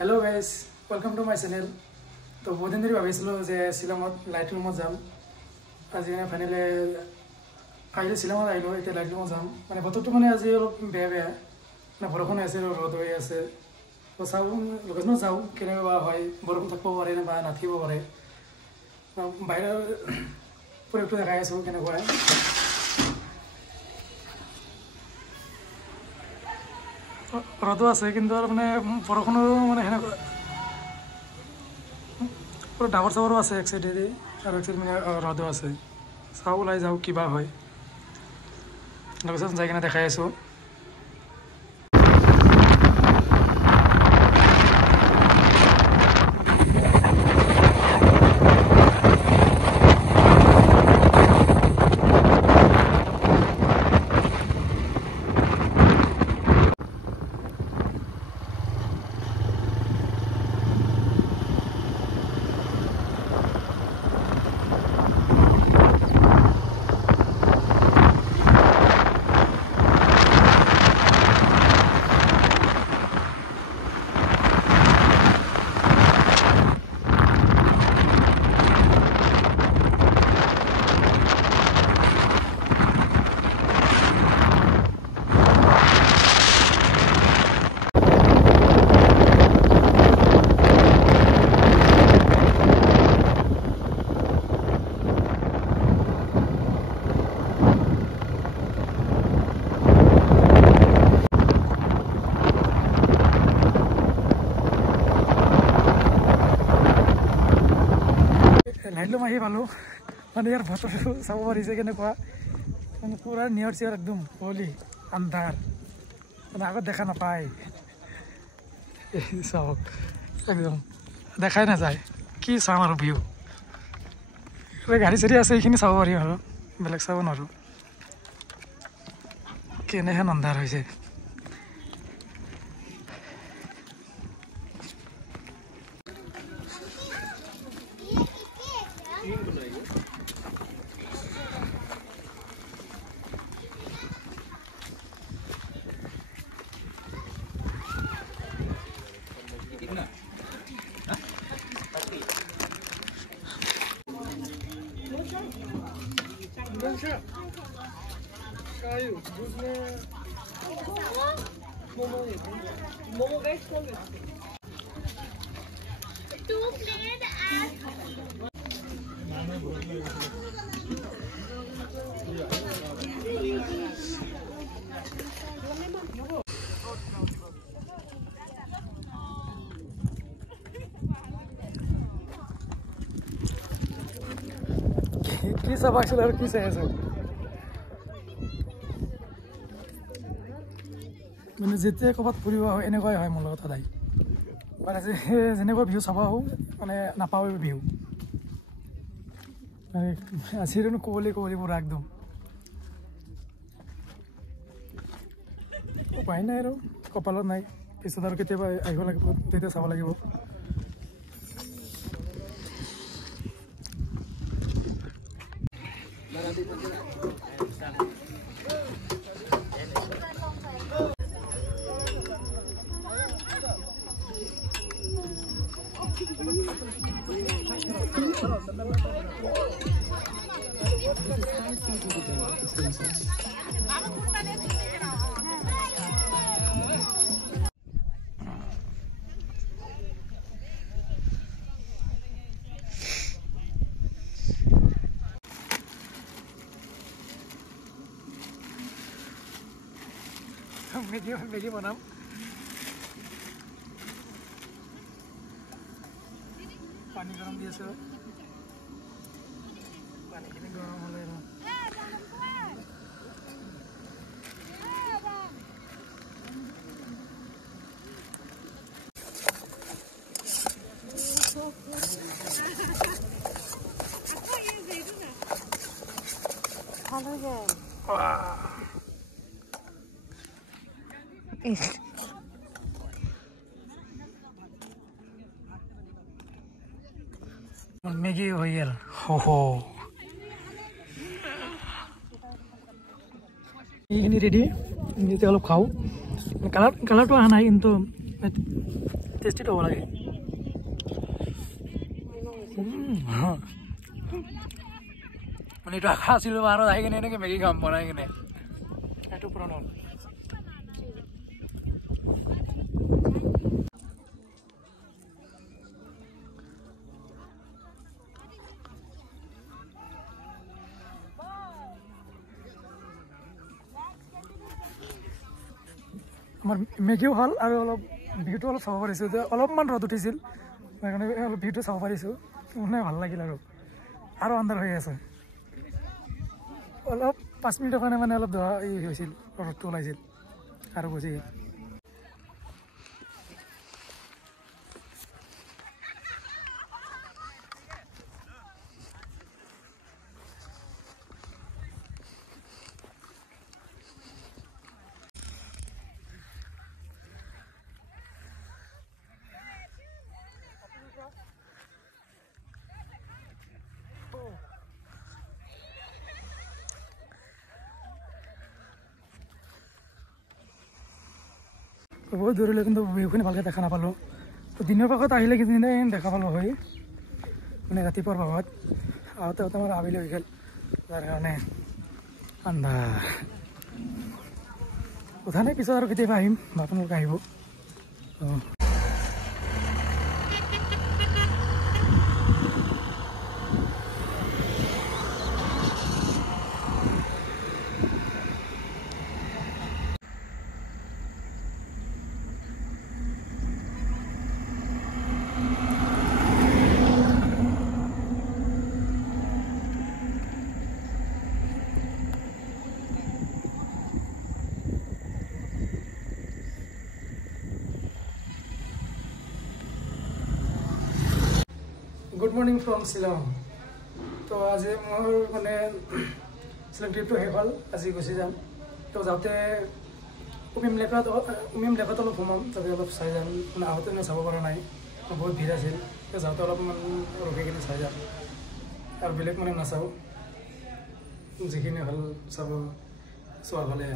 Hello guys, welcome to my channel. तो बहुत दिन धरि भाविছিলোঁ যে শিলঙত লাইট ৰুমত যাম। আজি ফাইনেলি কাইলৈ শিলঙত আহিলোঁ, এতিয়া লাইট ৰুমত যাম। মানে বতৰটো মানে আজি অলপ বেয়া মানে বৰষুণ আছে, ৰ'দ হৈ আছে। তো চাওঁ লোকেশ্যনত যাওঁ কেনেকুৱা হয়, বৰষুণ থাকিব পাৰে বা নাথাকিব পাৰে। বাহিৰৰ পৰিৱেশটো দেখাই আছোঁ কেনেকুৱা হয়। ৰ'দো আছে কিন্তু মানে বৰষুণৰো মানে সেনেকুৱা পুরো ডাবর চাবরও আছে এক সাইডে আর এক সাইড মানে রদও আছে। চাও ওলাই যাও কিবা হয়, লোকেশন যাই কিনে দেখাই আছো। লাইটলুম আহি পালোঁ, মানে ইয়াৰ বতৰটো চাব পাৰিছে কেনেকুৱা, মানে পূৰা নিয়ৰ চিয়ৰ একদম কুঁৱলী আন্ধাৰ, মানে আগত দেখা নাপায়। চাওক একদম দেখাই নাযায়, কি চাম আৰু ভিউ। গাড়ী চাড়ী আছে এইখিনি চাব পাৰিম আৰু বেলেগ চাব নোৱাৰোঁ। কেনেহেন আন্ধাৰ হৈছে। কি চাব আহিছিল আৰু কি চাই আছো, মানে যেতিয়া ক'ৰবাত ফুৰিব হয় এনেকুৱাই হয় মোৰ লগত সদায়। মানে যেনেকুৱা ভিউ চাব আহোঁ মানে নাপাওঁ ভিউ, মানে আজিৰ কুঁৱলী পুৰা একদম। উপায় নাই আৰু কপালত নাই, পিছত আৰু কেতিয়াবা আহিব লাগিব, তেতিয়া চাব লাগিব। মেগী বনাম। পানী গৰম দি আছো, পানীখিনি গৰম হ'লে মেগী হৈ গ'ল। এইখিনি ৰেডি, এতিয়া অলপ খাওঁ। কালাৰটো অহা নাই কিন্তু টেষ্টিটো হ'ব লাগে মানে এইটো আশা আছিলোঁ আৰু আহি কিনে এনেকৈ মেগী খাম বনাই কিনে এইটো পূৰণ হ'ল আমাৰ মেগীও হ'ল আৰু অলপ ভিউটো অলপ চাব পাৰিছোঁ যে অলপমান ৰ'দ উঠিছিল সেইকাৰণে অলপ ভিউটো চাব পাৰিছোঁ মানে ভাল লাগিল আৰু আন্ধাৰ হৈ আছে অলপ 5 মিনিটৰ কাৰণে মানে অলপ ধৰা হৈছিল ৰ'দটো ওলাইছিল আৰু গুচি গ'ল বহুত দূৰলৈ কিন্তু ভিউখিনি ভালকৈ দেখা নাপালোঁ দিনৰ ভাগত আহিলে কিজানি দেখা পালোঁ হয় মানে ৰাতিপুৱাৰ ভাগত আহোঁতে আমাৰ আবেলি হৈ গ'ল তাৰ কাৰণে আন্ধাৰ কথা নাই পিছত আৰু কেতিয়াবা আহিম আপোনালোকে আহিব গুড মৰ্ণিং ফ্ৰম শ্বিলং তো আজি মোৰ মানে শ্বিলং ট্ৰিপটো শেষ হ'ল আজি গুচি যাম তো যাওঁতে উমিয়াম লেকত অলপ সোমাম তাতে অলপ চাই যাম মানে আহোঁতে মানে চাব পৰা নাই বহুত ভিৰ আছিল তো যাওঁতে অলপমান ৰখি কিনে চাই যাম আৰু বেলেগ মানে নাচাওঁ যিখিনি ভাল চাব চোৱা হ'লে